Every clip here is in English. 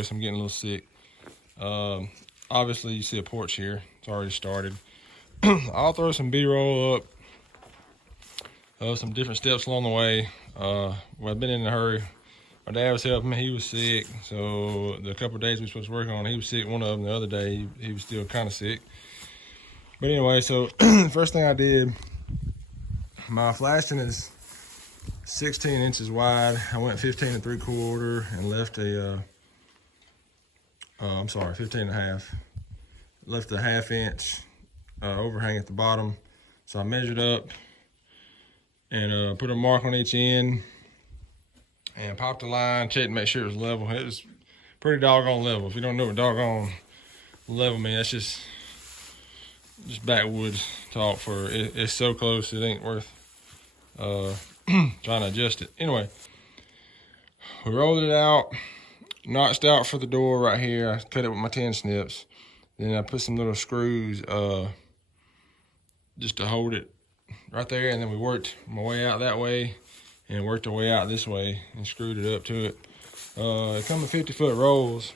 joist. I'm getting a little sick. Obviously, you see a porch here. It's already started. I'll throw some B-roll up. Some different steps along the way. Well, I've been in a hurry. My dad was helping me. He was sick. So the couple of days we were supposed to work on, he was sick one of them. The other day, he was still kind of sick. But anyway, so the first thing I did, my flashing is 16 inches wide. I went 15 3/4 and left a, 15 and a half. Left a 1/2 inch overhang at the bottom. So I measured up and put a mark on each end and popped the line, checked to make sure it was level. It was pretty doggone level. If you don't know what doggone level means, that's just backwoods talk for it. It's so close, it ain't worth trying to adjust it. Anyway, we rolled it out, notched out for the door right here. I cut it with my 10 snips. Then I put some little screws just to hold it right there, and then we worked my way out that way and worked our way out this way and screwed it up to it. It come in 50-foot rolls,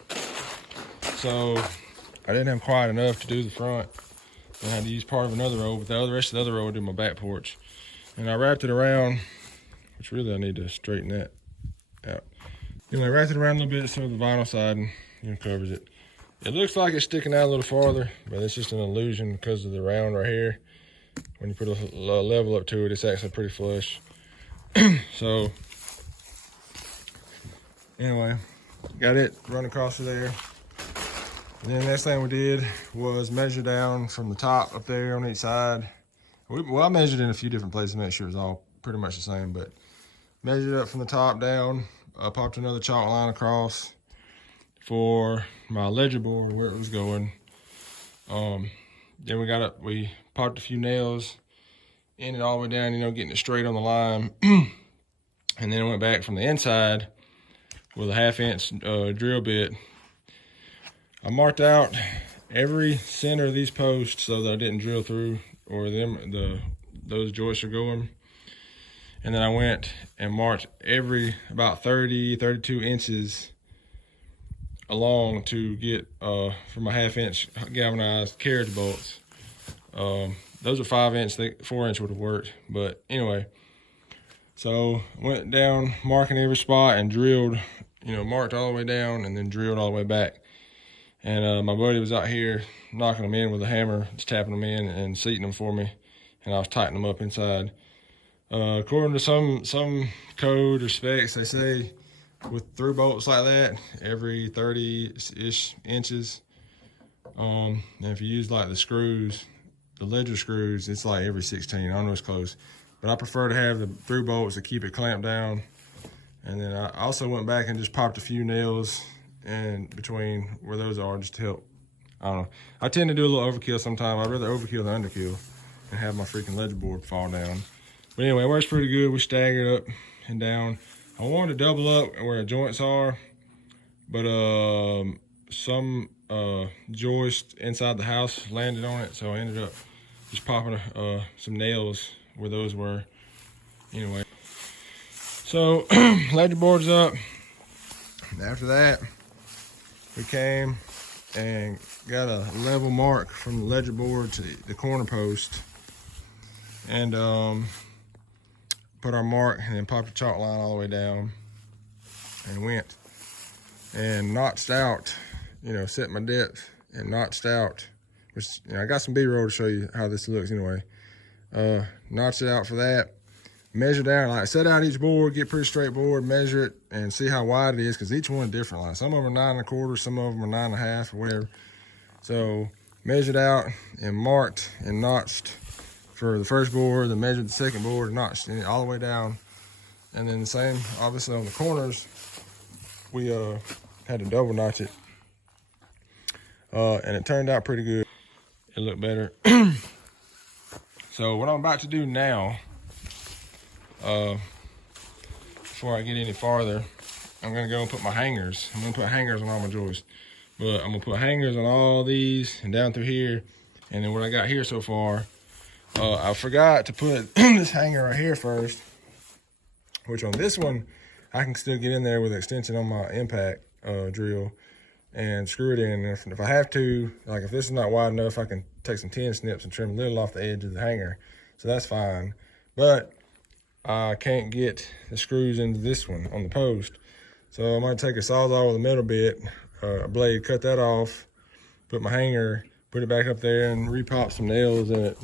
so I didn't have quite enough to do the front. I had to use part of another row, but the rest of the other row would do my back porch. And I wrapped it around, which really I need to straighten that out. Anyway, I wrapped it around a little bit so the vinyl siding covers it. It looks like it's sticking out a little farther, but it's just an illusion because of the round right here. When you put a level up to it, it's actually pretty flush. So, anyway, got it run across there. And then the next thing we did was measure down from the top up there on each side. Well, I measured in a few different places to make sure it's all pretty much the same, but measured up from the top down, popped another chalk line across for my ledger board where it was going. Then we popped a few nails in it all the way down, getting it straight on the line. And then I went back from the inside with a 1/2 inch drill bit. I marked out every center of these posts so that I didn't drill through or those joists are going. And then I went and marked every about 32 inches along to get for my 1/2 inch galvanized carriage bolts. Those are 5 inch, 4 inch would have worked, but anyway. So went down marking every spot and drilled, marked all the way down and then drilled all the way back. And my buddy was out here knocking them in with a hammer, just tapping them in and seating them for me. And I was tightening them up inside. According to some code or specs, they say with through bolts like that, every 30-ish inches. And if you use like the screws, the ledger screws, it's like every 16. I know it's close. But I prefer to have the through bolts to keep it clamped down. And then I also went back and just popped a few nails in between where those are just to help. I don't know. I tend to do a little overkill sometimes. I'd rather overkill than underkill and have my freaking ledger board fall down. But anyway, it works pretty good. We staggered up and down. I wanted to double up where the joints are, but some joist inside the house landed on it, so I ended up just popping some nails where those were. Anyway, so ledger board's up. After that, we came and got a level mark from the ledger board to the corner post and put our mark and then popped the chalk line all the way down and went and notched out, set my depth and notched out, which I got some B-roll to show you how this looks anyway. Notched it out for that. Measure down, like set out each board, get pretty straight board, measure it, and see how wide it is, because each one is different. Like some of them are 9 1/4, some of them are 9 1/2 or whatever. So measured out and marked and notched for the first board, then measured the second board and notched it all the way down. And then the same, obviously on the corners, we had to double notch it. And it turned out pretty good. It looked better. So what I'm about to do now, before I get any farther, I'm gonna go and put my hangers. I'm gonna put hangers on all my joists, but I'm gonna put hangers on all these and down through here. And then what I got here so far, I forgot to put this hanger right here first, which on this one, I can still get in there with an extension on my impact drill. and screw it in. And if I have to, like if this is not wide enough, I can take some 10 snips and trim a little off the edge of the hanger. So that's fine. But I can't get the screws into this one on the post. So I might take a Sawzall with a metal bit, a blade, cut that off, put my hanger, put it back up there, and repop some nails in it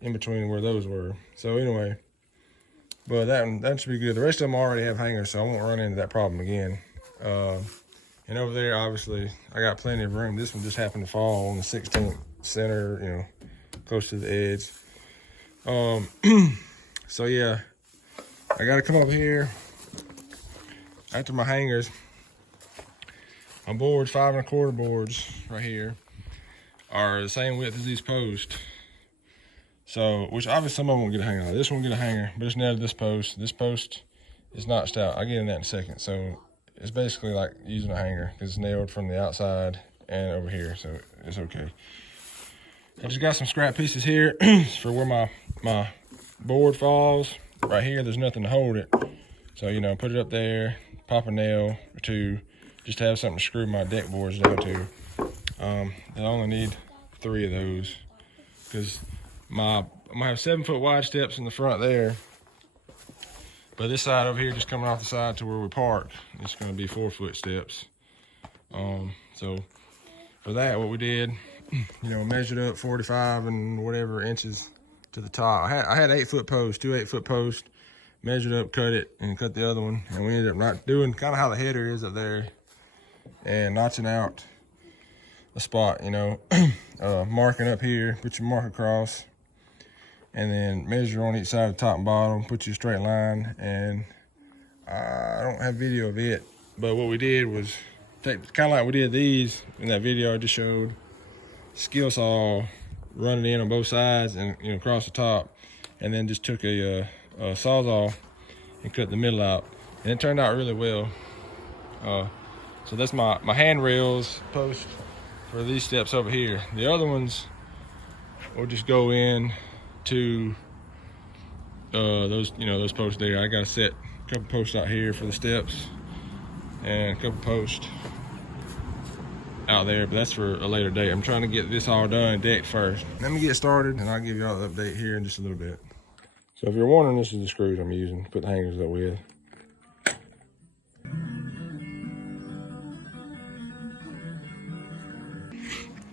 in between where those were. So anyway, but that should be good. The rest of them already have hangers, so I won't run into that problem again. And over there, obviously, I got plenty of room. This one just happened to fall on the 16th center, you know, close to the edge. So yeah, I gotta come up here after my hangers. My boards, 5 1/4 boards right here, are the same width as these posts. So, which obviously some of them will get a hanger. This one will get a hanger, but it's nailed to this post. This post is notched out. I'll get in that in a second. So it's basically like using a hanger because it's nailed from the outside and over here, so it's okay. I just got some scrap pieces here for where my board falls. Right here, there's nothing to hold it. So, you know, put it up there, pop a nail or two, just to have something to screw my deck boards down to. I only need 3 of those because I'm gonna have 7-foot wide steps in the front there. But this side over here, just coming off the side to where we park, it's gonna be 4-foot steps. So for that, what we did, you know, measured up 45 and whatever inches to the top. I had 8-foot posts, 2 8-foot posts, measured up, cut it, and cut the other one. And we ended up not doing kind of how the header is up there and notching out a spot, you know, marking up here, put your mark across, and then measure on each side of the top and bottom, put you a straight line. And I don't have video of it, but what we did was take, kind of like we did these in that video I just showed, skill saw, run it in on both sides and, you know, across the top, and then just took a Sawzall and cut the middle out, and it turned out really well. So that's my handrails post for these steps over here. The other ones will just go in to those, you know, those posts there. I got to set a couple posts out here for the steps and a couple posts out there, but that's for a later date. I'm trying to get this all done, decked first. Let me get started and I'll give y'all the update here in just a little bit. So if you're wondering, this is the screws I'm using to put the hangers up with.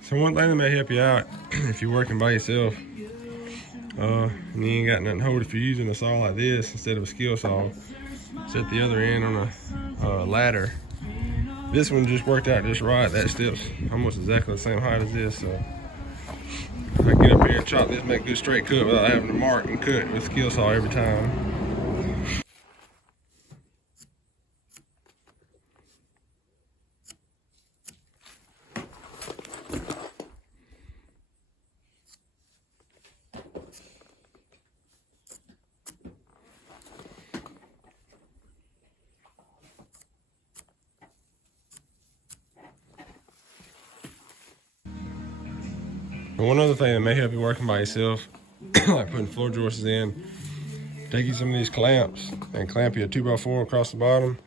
So one thing that may help you out if you're working by yourself, and you ain't got nothing to hold, if you're using a saw like this instead of a skill saw, set the other end on a ladder. This one just worked out just right. That step's almost exactly the same height as this, so I get up here and chop this, make a good straight cut without having to mark and cut with a skill saw every time. And one other thing that may help you working by yourself, like putting floor joists in, take you some of these clamps and clamp you a 2x4 across the bottom.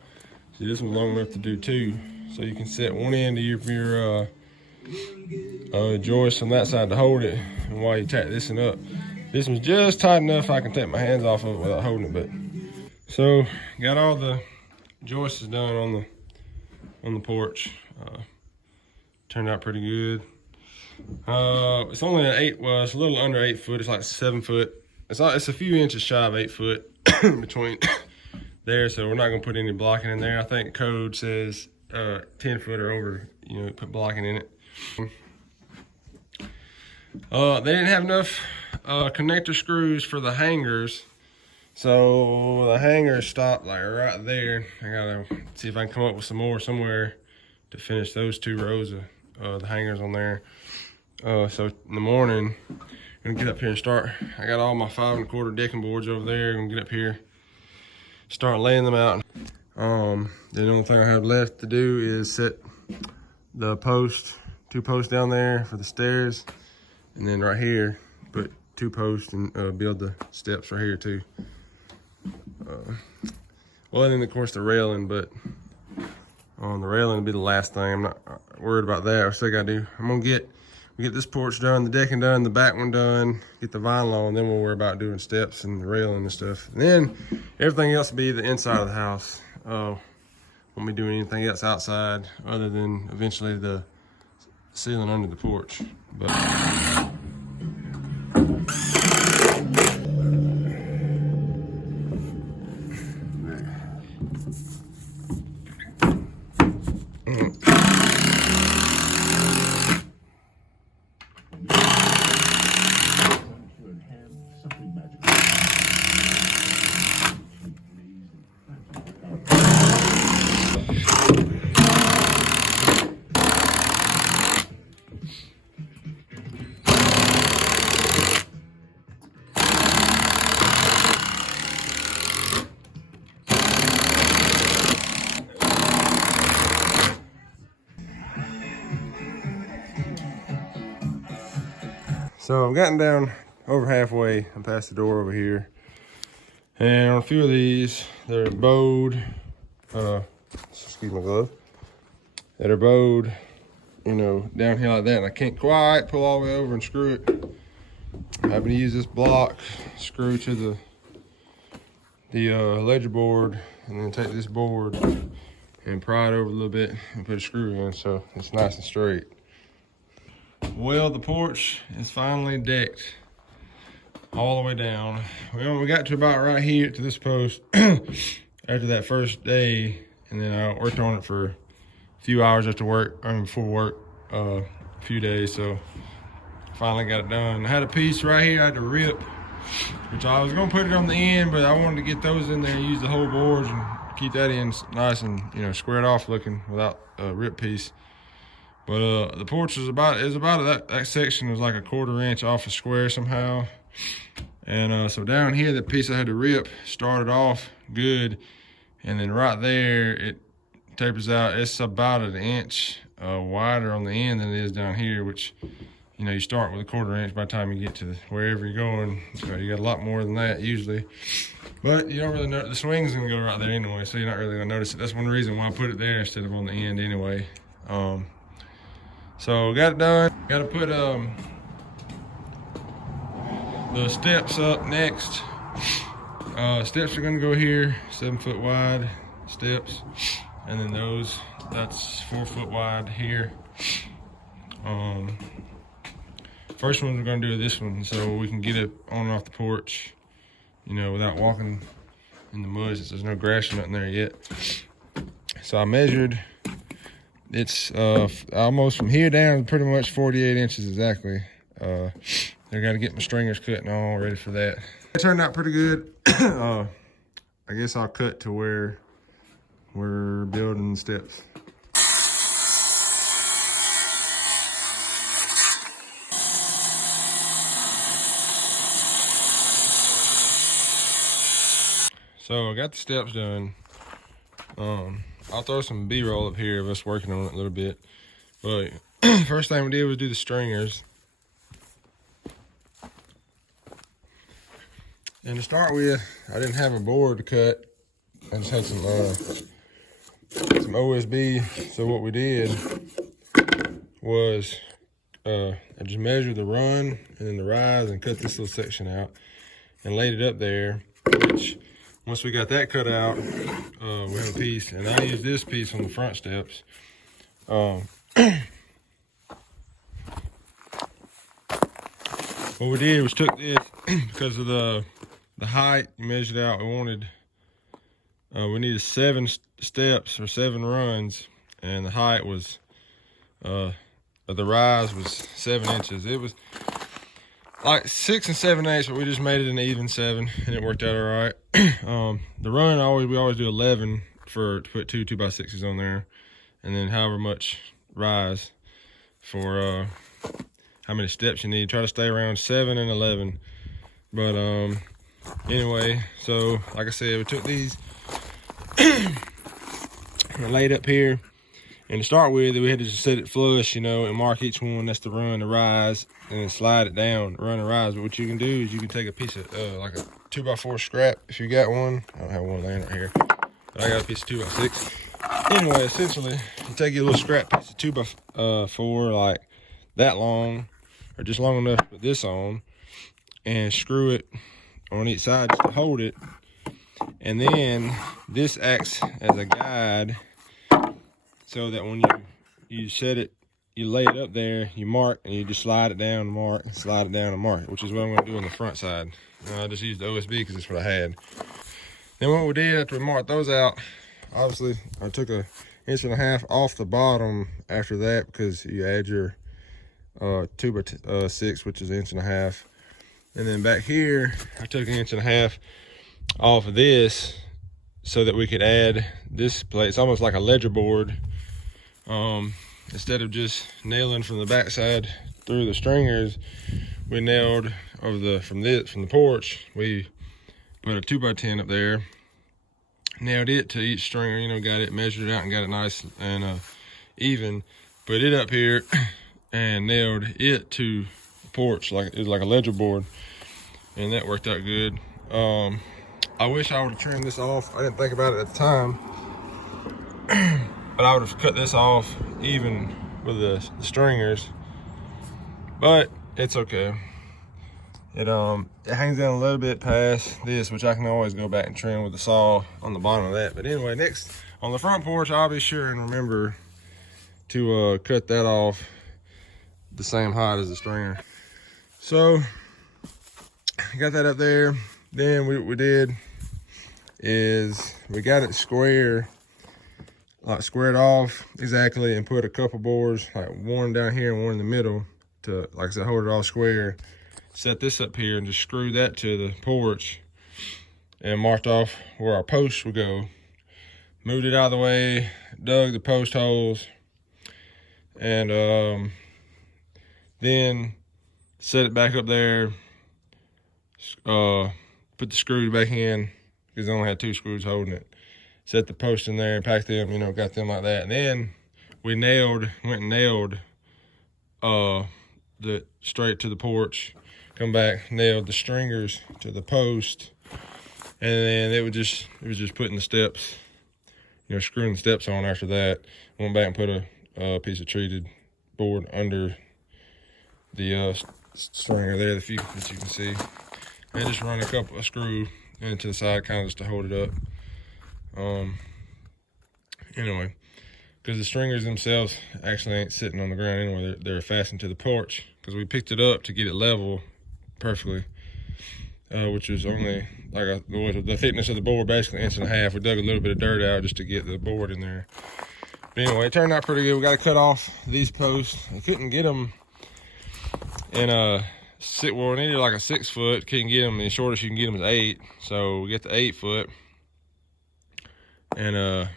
See, this one's long enough to do 2, so you can set one end of your joist on that side to hold it, and while you tack this one up, this one's just tight enough I can take my hands off of it without holding it. But so got all the joists done on the porch. Turned out pretty good. It's only it's a little under 8 foot. It's like 7 foot. It's a few inches shy of 8 foot between there, so we're not gonna put any blocking in there. I think code says 10 foot or over, you know, put blocking in it. They didn't have enough connector screws for the hangers, so the hangers stopped like right there. I gotta see if I can come up with some more somewhere to finish those 2 rows of the hangers on there. So in the morning, I'm gonna get up here and start. I got all my 5 1/4 decking boards over there. I'm gonna get up here, start laying them out. The only thing I have left to do is set the 2 posts down there for the stairs, and then right here put 2 posts and build the steps right here too. Well, and then of course the railing, but on the railing will be the last thing. I'm not worried about that. I still gotta do, I'm gonna get this porch done, the decking done, the back one done, get the vinyl on, then we'll worry about doing steps and the railing and stuff. And then everything else will be the inside of the house. Won't be doing anything else outside other than eventually the ceiling under the porch. But so I've gotten down over halfway. I'm past the door over here. And on a few of these, they're bowed, excuse my glove, that are bowed, you know, down here like that. And I can't quite pull all the way over and screw it. I'm having to use this block, screw to the ledger board, and then take this board and pry it over a little bit and put a screw in so it's nice and straight. Well, the porch is finally decked all the way down. We got to about right here to this post after that first day, and then I worked on it for a few hours after work, before work, a few days, so finally got it done. I had a piece right here I had to rip, which I was gonna put it on the end, but I wanted to get those in there and use the whole boards and keep that in nice and, you know, squared off looking without a rip piece. But the porch was about that section was like a 1/4 inch off a square somehow. And so down here, the piece I had to rip started off good. And then right there, it tapers out. It's about 1 inch wider on the end than it is down here, which, you know, you start with a 1/4 inch by the time you get to wherever you're going. So you got a lot more than that usually. But you don't really know, the swing's gonna go right there anyway, so you're not really gonna notice it. That's one reason why I put it there instead of on the end anyway. So got it done. Got to put the steps up next. Steps are gonna go here, 7 foot wide steps, and then that's 4 foot wide here. First one we're gonna do this one so we can get it on and off the porch, you know, without walking in the mud since there's no grass or nothing there yet. So I measured. It's almost from here down pretty much 48 inches exactly. I gotta get my stringers cut and all ready for that. It turned out pretty good. I guess I'll cut to where we're building the steps. So I got the steps done. I'll throw some B-roll up here of us working on it a little bit. But first thing we did was do the stringers. And to start with, I didn't have a board to cut. I just had some OSB. So what we did was I just measured the run and then the rise and cut this little section out and laid it up there, which once we got that cut out, we have a piece, and I used this piece on the front steps. What we did was took this because of the height you measured out. We needed 7 steps or 7 runs, and the height was the rise was 7 inches. It was like 6 7/8, but we just made it an even 7, and it worked out all right. The run we always do 11 to put 2 2x6s on there, and then however much rise for how many steps you need. Try to stay around 7 and 11. But anyway, so like I said, we took these and laid up here. And to start with, we had to just set it flush, you know, and mark each one. That's the run, the rise, and then slide it down, run and rise. But what you can do is you can take a piece of like a 2x4 scrap if you got one. I don't have one laying right here, but I got a piece of 2x6. Anyway, essentially, you take your little scrap piece of 2x4, like that long, or just long enough to put this on, and screw it on each side just to hold it. And then this acts as a guide, so that when you set it, you lay it up there, you mark, and you just slide it down and mark, and slide it down and mark, which is what I'm going to do on the front side. I just used the OSB because that's what I had. Then what we did after we marked those out, obviously I took an 1.5 inch off the bottom after that, because you add your 2x6, which is 1.5 inches. And then back here, I took 1.5 inches off of this so that we could add this plate. It's almost like a ledger board. Instead of just nailing from the backside through the stringers, we nailed over from the porch. We put a 2x10 up there, nailed it to each stringer, you know, got it measured out and got it nice and even. Put it up here and nailed it to the porch like it was like a ledger board, and that worked out good. I wish I would have trimmed this off. I didn't think about it at the time, but I would have cut this off even with the stringers, but it's okay. It hangs down a little bit past this, which I can always go back and trim with the saw on the bottom of that. But anyway, next on the front porch, I'll be sure and remember to cut that off the same height as the stringer. So got that up there. Then what we did is we got it square, like squared off exactly, and put a couple boards, like one down here and one in the middle, to, like I said, hold it all square. Set this up here and just screw that to the porch, and marked off where our posts would go. Moved it out of the way, dug the post holes, and then set it back up there. Put the screws back in, because I only had 2 screws holding it. Set the post in there and packed them, you know, got them like that. And then we went and nailed the straight to the porch. Come back, nailed the stringers to the post, and then it was just putting the steps, you know, screwing the steps on after that. Went back and put a piece of treated board under the stringer there that you can see. And just run a screw into the side, kind of just to hold it up. Anyway, because the stringers themselves actually ain't sitting on the ground anyway, they're fastened to the porch, because we picked it up to get it level perfectly, which was only like the thickness of the board, basically 1.5 inches. We dug a little bit of dirt out just to get the board in there. But anyway, it turned out pretty good. We got to cut off these posts. I couldn't get them in well, we needed like a 6 foot. Couldn't get them. The shortest you can get them is 8. So we get the 8 foot, and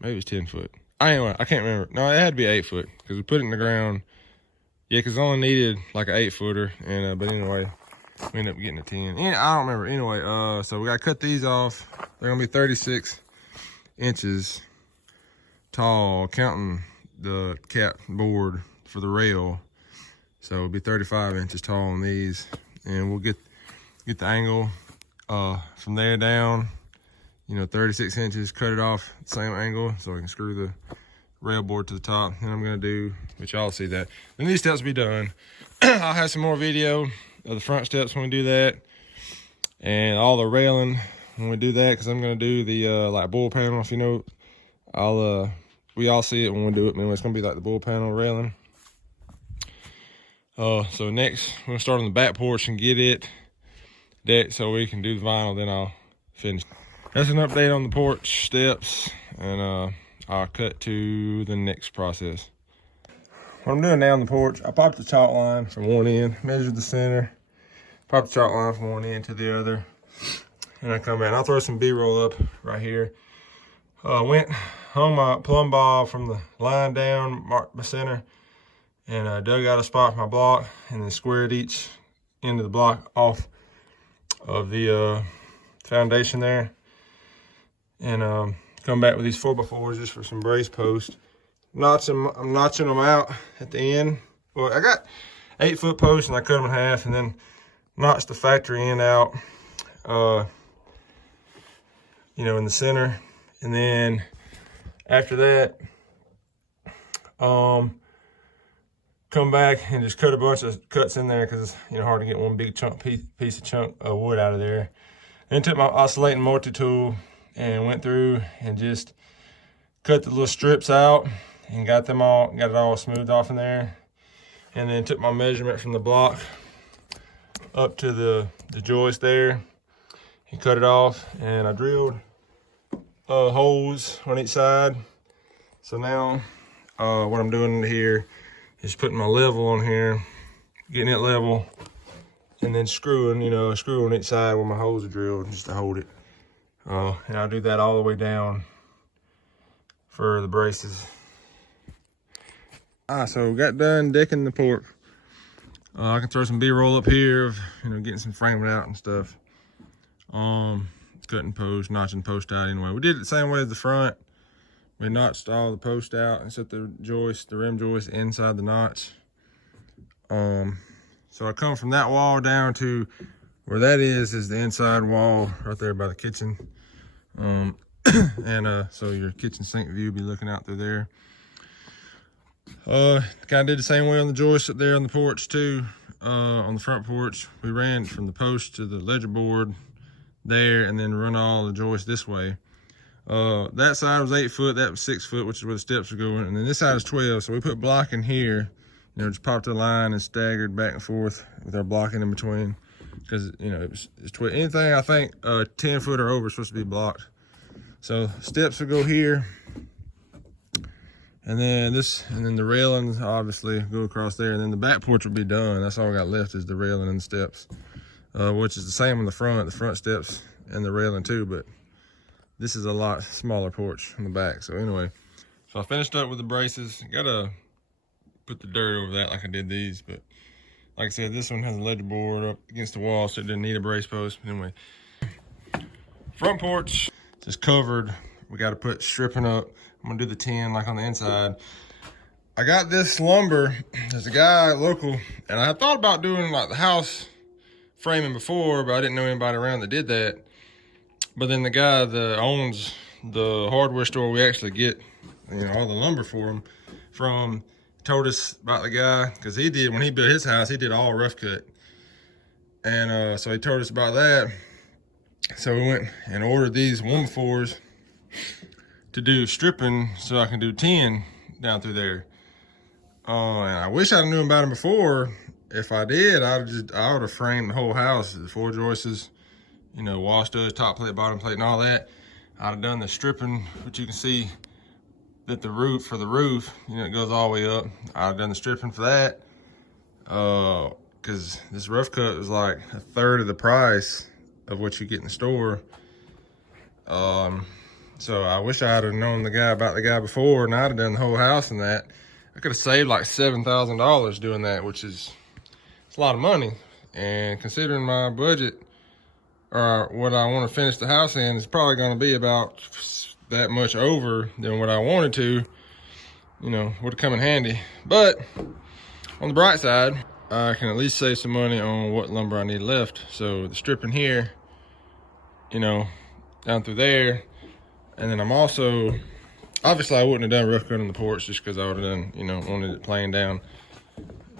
maybe it's 10 foot. Anyway, I can't remember. No, it had to be 8 foot, because we put it in the ground. Yeah, because it only needed like an 8 footer, and but anyway, we ended up getting a 10. I don't remember. Anyway, so we got to cut these off. They're gonna be 36 inches tall, counting the cap board for the rail. So it'll be 35 inches tall on these, and we'll get the angle from there down, you know, 36 inches, cut it off the same angle so we can screw the rail board to the top. And I'm gonna do, which y'all see that. Then these steps will be done. I'll have some more video of the front steps when we do that, and all the railing when we do that, because I'm gonna do the like bull panel. If you know, we all see it when we do it. Anyway, it's gonna be like the bull panel railing. So next we're gonna start on the back porch and get it decked so we can do the vinyl. Then I'll finish. That's an update on the porch steps, and I'll cut to the next process. What I'm doing now on the porch, I popped the chalk line from one end, measured the center, popped the chalk line from one end to the other, and I come back. I'll throw some B-roll up right here. Hung my plumb bob from the line down, marked my center, and dug out a spot for my block, and then squared each end of the block off of the foundation there, and come back with these 4x4s just for some brace posts. I'm notching them out at the end. Well, I got 8 foot posts, and I cut them in half, and then notched the factory end out, you you know, in the center. And then after that, come back and just cut a bunch of cuts in there because it's, you know, hard to get one big piece of chunk of wood out of there. Then took my oscillating multi-tool and went through and just cut the little strips out and got it all smoothed off in there. And then took my measurement from the block up to the joist there and cut it off. And I drilled holes on each side. So now what I'm doing here is putting my level on here, getting it level, and then screwing, you know, a screw on each side where my holes are drilled just to hold it. And I'll do that all the way down for the braces. So got done decking the porch. I can throw some B-roll up here of, you know, getting some framing out and stuff. Cutting post, notching post out anyway. We did it the same way as the front. We notched all the post out and set the rim joist inside the notch. So I come from that wall down to where that is the inside wall right there by the kitchen. So your kitchen sink view be looking out through there. Kind of did the same way on the joist up there on the porch too. On the front porch, we ran from the post to the ledger board there and then run all the joists this way. That side was 8 foot, that was 6 foot, which is where the steps are going. And then this side is 12. So we put block in here, you know, just popped a line and staggered back and forth with our blocking in between. Because, you know, it's 12. Anything I think 10 foot or over is supposed to be blocked. So steps will go here. And then the railings obviously go across there. And then the back porch will be done. That's all we got left is the railing and the steps. Which is the same on the front steps and the railing too, but this is a lot smaller porch on the back. So anyway, so I finished up with the braces. Gotta put the dirt over that like I did these, but like I said, this one has a ledger board up against the wall, so it didn't need a brace post. But anyway, front porch just covered. We got to put stripping up. I'm gonna do the tin like on the inside. I got this lumber. There's a guy local, and I thought about doing like the house framing before, but I didn't know anybody around that did that. But then the guy that owns the hardware store we actually get, you know, all the lumber for him from, told us about the guy, because he did, when he built his house, he did all rough cut. And so he told us about that. So we went and ordered these 1x4s to do stripping so I can do tin down through there. And I wish I knew about them before. If I did, I would have framed the whole house, the 4 joists, you know, wall studs, top plate, bottom plate, and all that. I'd have done the stripping, but you can see that the roof, you know, it goes all the way up. I'd have done the stripping for that, because this rough cut was like 1/3 of the price of what you get in the store. So I wish I had have known about the guy before, and I'd have done the whole house and that. I could have saved like $7,000 doing that, which is, it's a lot of money. And considering my budget, or what I want to finish the house in, is probably going to be about that much over than what I wanted to, you know, would have come in handy. But on the bright side, I can at least save some money on what lumber I need left. So the stripping here, you know, down through there. And then I'm also, obviously I wouldn't have done rough cut on the porch just because I would have done, you know, wanted it plain down.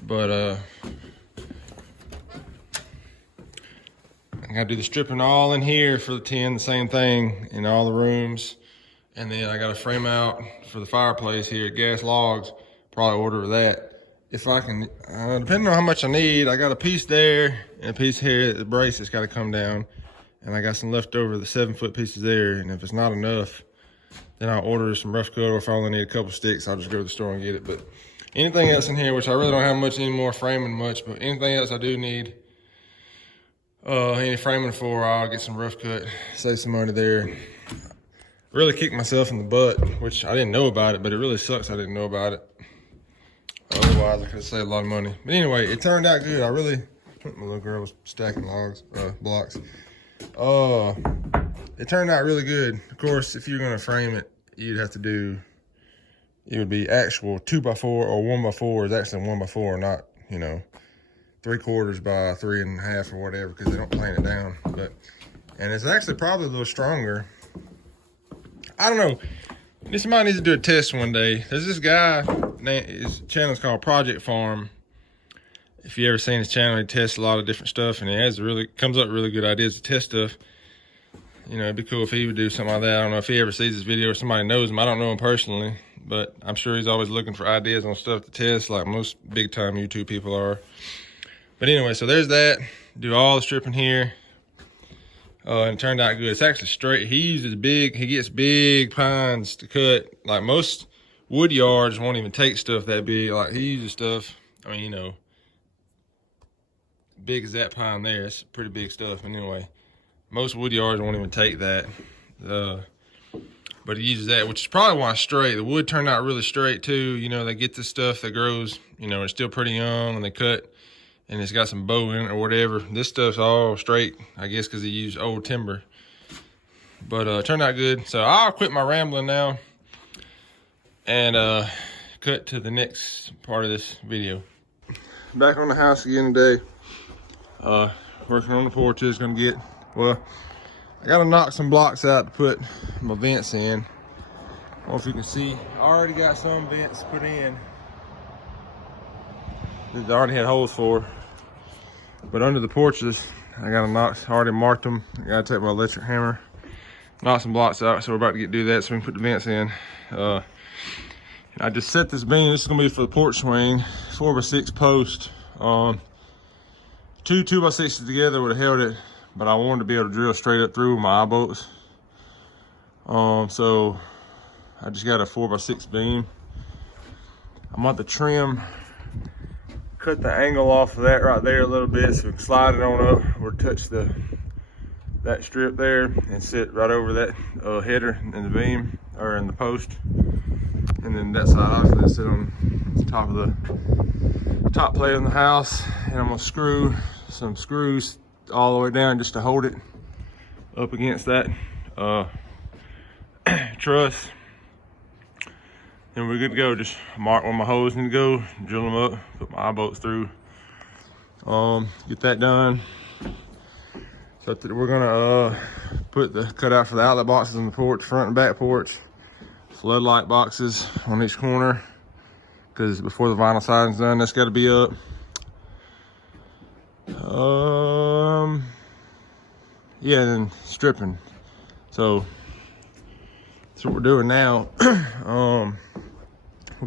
But I gotta do the stripping all in here for the tin, the same thing in all the rooms. And then I gotta frame out for the fireplace here, gas logs, probably order that. If I can, depending on how much I need, I got a piece there and a piece here, the brace has gotta come down. And I got some leftover, the 7-foot pieces there. And if it's not enough, then I'll order some rough cut, or if I only need a couple sticks, I'll just go to the store and get it. But anything else in here, which I really don't have much anymore framing much, but anything else I do need, any framing for, I'll get some rough cut, save some money there. Really kicked myself in the butt, which I didn't know about it, but it really sucks I didn't know about it. Otherwise, I could have saved a lot of money. But anyway, it turned out good. My little girl was stacking blocks. It turned out really good. Of course, if you're gonna frame it, you'd have to do, it would be actual 2x4 or 1x4 is actually 1x4, not, you know, 3/4 by 3.5 or whatever, because they don't plane it down. And it's actually probably a little stronger I don't know. This might need to do a test one day. There's this guy, his channel's called Project Farm. If you ever seen his channel, he tests a lot of different stuff, and he comes up with really good ideas to test stuff. You know, it'd be cool if he would do something like that. I don't know if he ever sees this video or somebody knows him. I don't know him personally, but I'm sure he's always looking for ideas on stuff to test, like most big time YouTube people are. But anyway, so there's that. Do all the stripping here. And it turned out good. It's actually straight. He gets big pines to cut. Like most wood yards won't even take stuff that big. Like he uses stuff, I mean, you know, big as that pine there. It's pretty big stuff. And anyway, most wood yards won't even take that. But he uses that, which is probably why it's straight. The wood turned out really straight too. You know, they get this stuff that grows, you know, it's still pretty young and they cut. And it's got some bow in it or whatever. This stuff's all straight, I guess, because he used old timber. But it turned out good. So I'll quit my rambling now and cut to the next part of this video. Back on the house again today. Working on the porches. Gonna get, well, I gotta knock some blocks out to put my vents in. I don't know if you can see. I already got some vents put in that I already had holes for. But under the porches, I gotta knock, already marked them. I gotta take my electric hammer, knock some blocks out. So we're about to do that so we can put the vents in. I just set this beam. This is gonna be for the porch swing, 4x6 post. 2 2x6s together would have held it, but I wanted to be able to drill straight up through with my eye bolts. So I just got a 4x6 beam. I'm about to trim, cut the angle off of that right there a little bit so we can slide it on up or touch that strip there and sit right over that header in the beam or in the post. And then that side obviously will sit on the top of the top plate in the house. And I'm gonna screw some screws all the way down just to hold it up against that truss. And we're good to go. Just mark where my holes need to go, drill them up, put my eye bolts through. Get that done. So we're gonna put the cutout for the outlet boxes on the porch, front and back porch. Floodlight boxes on each corner, because before the vinyl siding's done, that's got to be up. Yeah, and then stripping. So that's what we're doing now. We'll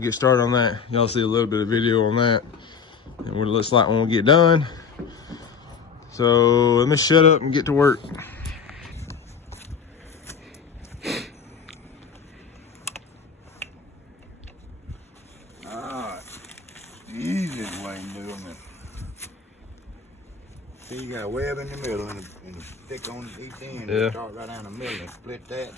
get started on that. Y'all see a little bit of video on that and what it looks like when we get done. So let me shut up and get to work. Easiest way of doing it. See, you got a web in the middle and a stick on each end. Yeah. Start right down the middle and split that.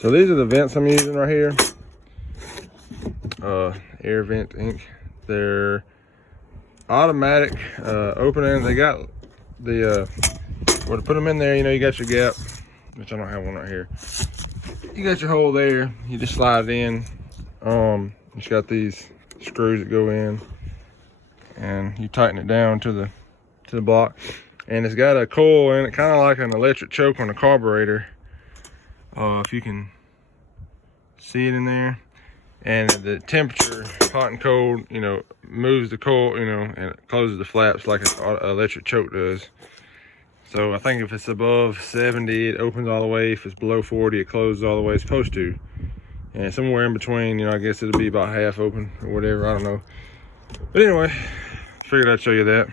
So these are the vents I'm using right here. Air Vent Inc. They're automatic opening. They got the where to put them in there. You know, you got your gap which I don't have one right here. You got your hole there. You just slide it in. It's got these screws that go in, and you tighten it down to the block. And it's got a coil in it, kind of like an electric choke on a carburetor. If you can see it in there. And the temperature, hot and cold, you know, moves the coil, you know, and it closes the flaps like an electric choke does. So I think if it's above 70, it opens all the way. If it's below 40, it closes all the way it's supposed to. And somewhere in between, you know, I guess it'll be about half open or whatever, I don't know. But anyway, figured I'd show you that.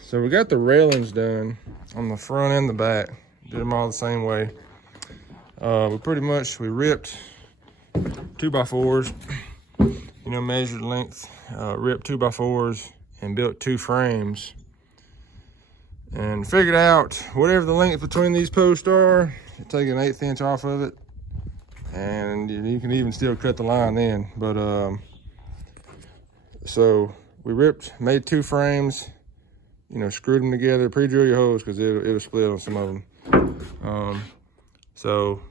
So we got the railings done on the front and the back. Did them all the same way. We ripped 2x4s, you know, measured length, ripped 2x4s and built 2 frames. And figured out whatever the length between these posts are, you take an 1/8 inch off of it, and you can even still cut the line in. But so we made 2 frames, you know, screwed them together, pre-drill your holes because it'll split on some of them. So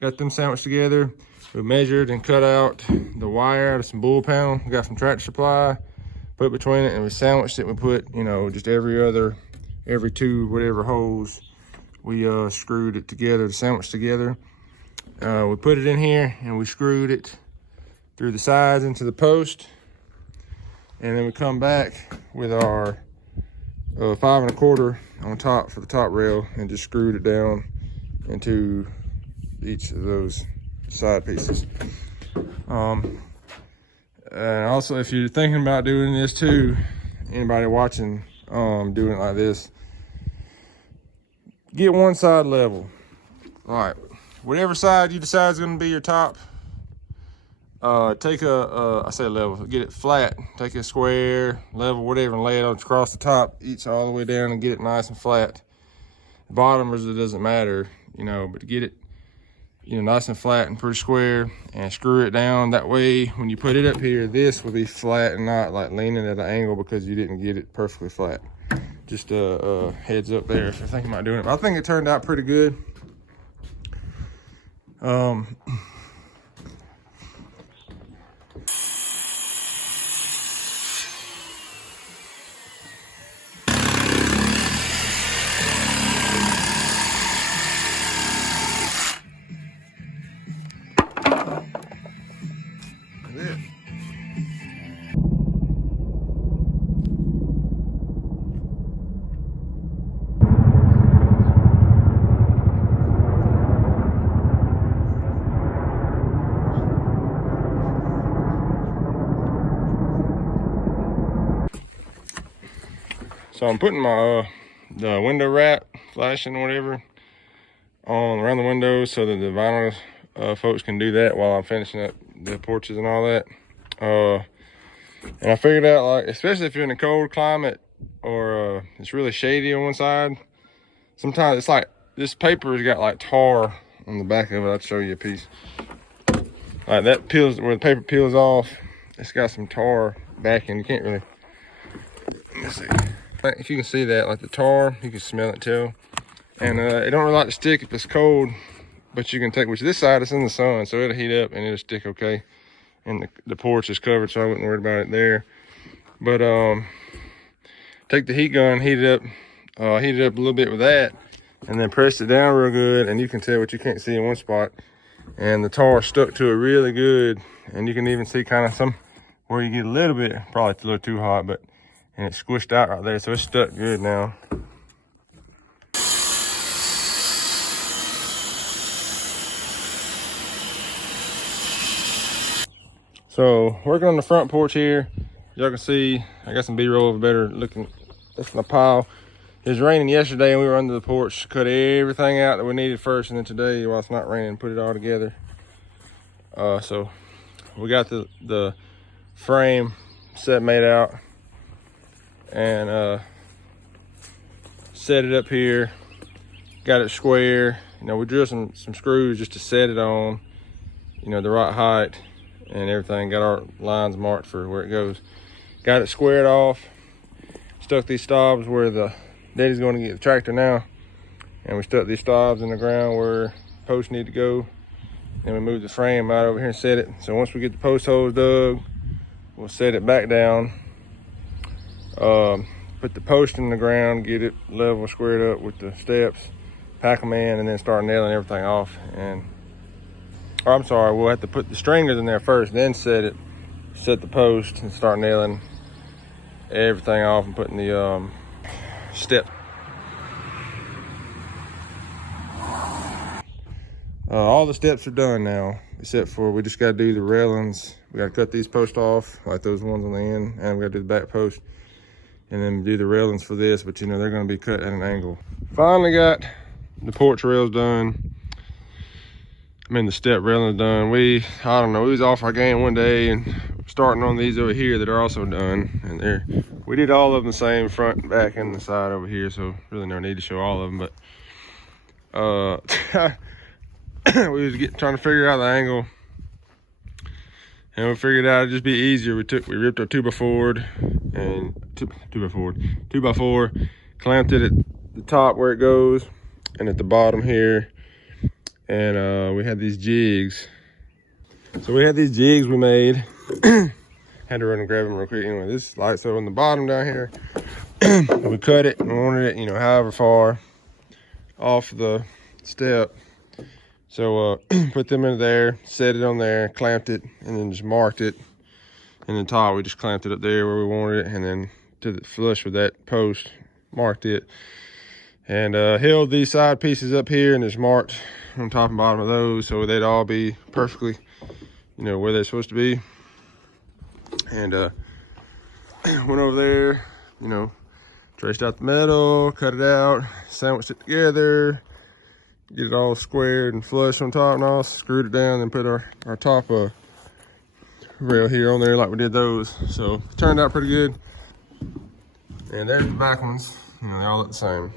got them sandwiched together. We measured and cut out the wire out of some bull panel. We got from Tractor Supply, put between it, and we sandwiched it. We put, you know, just every 2 whatever holes, we screwed it together to sandwich together. We put it in here and we screwed it through the sides into the post. And then we come back with our 5 1/4 on top for the top rail and just screwed it down into each of those side pieces. And also, if you're thinking about doing this too, anybody watching doing it like this, get one side level. All right, whatever side you decide is going to be your top, take I say level, get it flat, take a square, level, whatever, and lay it across the top, each all the way down, and get it nice and flat. The bottom, it doesn't matter, you know, but to get it, you know, nice and flat and pretty square, and screw it down. That way, when you put it up here, this will be flat and not like leaning at an angle because you didn't get it perfectly flat. Just a heads up there if you're thinking about doing it. But I think it turned out pretty good. So I'm putting my the window wrap, flashing whatever, on around the windows so that the vinyl folks can do that while I'm finishing up the porches and all that. And I figured out, like, especially if you're in a cold climate or it's really shady on one side, sometimes it's like this paper has got like tar on the back of it. I'll show you a piece. Like that peels, where the paper peels off, it's got some tar back, and you can't really, let me see. If you can see that, like the tar, you can smell it too. And it don't really like to stick if it's cold, but you can take, which this side is in the sun, so it'll heat up and it'll stick okay. And the porch is covered, so I wasn't worried about it there. But take the heat gun, heat it up a little bit with that, and then press it down real good, and you can tell what you can't see in one spot. And the tar stuck to it really good, and you can even see kind of some where you get a little bit, probably a little too hot, but and it's squished out right there, so it's stuck good now. So working on the front porch here, y'all can see I got some B-roll of a better looking. That's my pile. It was raining yesterday and we were under the porch, cut everything out that we needed first, and then today while it's not raining, put it all together. So we got the frame set, made out, and set it up here, got it square. You know, we drilled some screws just to set it on, you know, the right height and everything. Got our lines marked for where it goes. Got it squared off, stuck these stobs where the daddy's going to get the tractor now, And we stuck these stobs in the ground where posts need to go. And we moved the frame right over here and set it. So once we get the post holes dug, we'll set it back down. Put the post in the ground, get it level, squared up with the steps, pack them in, and then start nailing everything off. Or I'm sorry, we'll have to put the stringers in there first, then set the post and start nailing everything off and putting the step. All the steps are done now, except for we just got to do the railings. We got to cut these posts off, like those ones on the end, and we got to do the back post, and then do the railings for this, but you know, they're going to be cut at an angle. Finally got the porch rails done. I mean, the step railings done. I don't know, we was off our game one day and starting on these over here that are also done. And we did all of them the same, front, back, and the side over here, so really no need to show all of them, but we was trying to figure out the angle, and we figured out it'd just be easier. We ripped our 2x4 and 2x4, clamped it at the top where it goes and at the bottom here, and we had these jigs. So we had these jigs we made. Had to run and grab them real quick. Anyway, this light's over on the bottom down here. We cut it and wanted it, you know, however far off the step. So put them in there, set it on there, clamped it, and then just marked it. And then top, we just clamped it up there where we wanted it, and then to the flush with that post, marked it. And held these side pieces up here and just marked on top and bottom of those so they'd all be perfectly, you know, where they're supposed to be. And went over there, you know, traced out the metal, cut it out, sandwiched it together, get it all squared and flush on top and all, screwed it down, and put our top rail here on there like we did those. So it turned out pretty good. And there's the back ones, you know, they all look the same.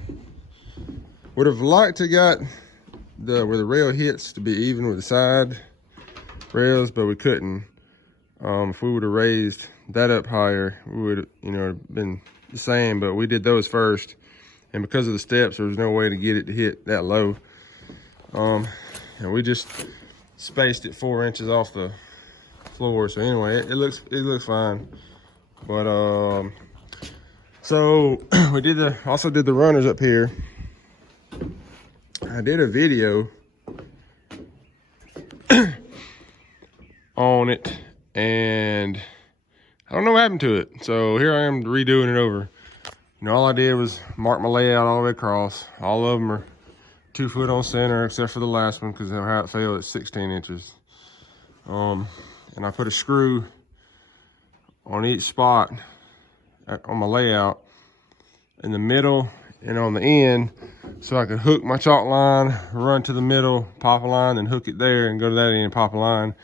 Would have liked to got where the rail hits to be even with the side rails, but we couldn't. If we would have raised that up higher, we would, you know, been the same, but we did those first. And because of the steps, there was no way to get it to hit that low. And we just spaced it 4 inches off the floor. So anyway, it looks fine. But so we also did the runners up here. I did a video on it, and I don't know what happened to it. So here I am redoing it over. You know, all I did was mark my layout all the way across. All of them are 2 foot on center, except for the last one, because how it fell at 16 inches. And I put a screw on each spot on my layout in the middle and on the end, so I could hook my chalk line, run to the middle, pop a line, then hook it there and go to that end and pop a line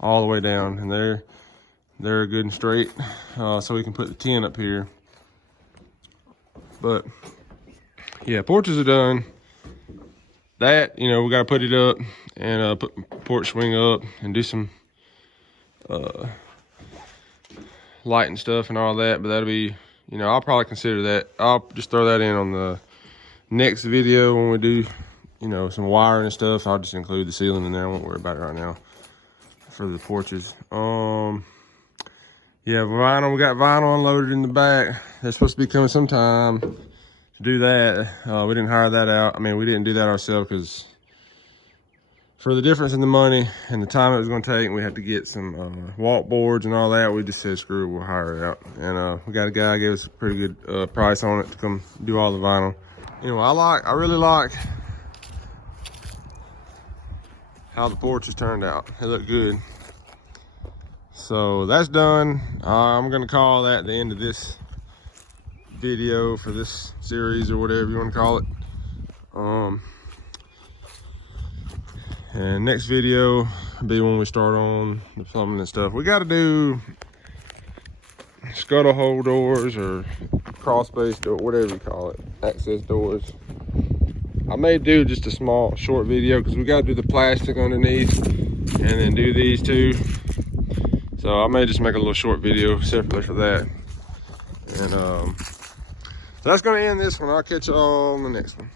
all the way down. And they're good and straight, so we can put the 10 up here. But yeah, porches are done. That, you know, we got to put it up and put the porch swing up and do some lighting stuff and all that. But that'll be, you know, I'll probably consider that. I'll just throw that in on the next video when we do, you know, some wiring and stuff. I'll just include the ceiling in there. I won't worry about it right now for the porches. Yeah, vinyl, we got vinyl unloaded in the back. They're supposed to be coming sometime to do that. We didn't hire that out. I mean, we didn't do that ourselves because for the difference in the money and the time it was going to take, we had to get some walk boards and all that. We just said, screw it, we'll hire it out. And we got a guy gave us a pretty good price on it to come do all the vinyl. Anyway, I really like how the porches turned out. They look good. So that's done. I'm gonna call that the end of this video for this series, or whatever you want to call it. And next video will be when we start on the plumbing and stuff. We got to do scuttle hole doors or crawl space door, whatever you call it, access doors. I may do just a small short video because we got to do the plastic underneath and then do these too. So I may just make a little short video separately for that. And so that's gonna end this one. I'll catch y'all on the next one.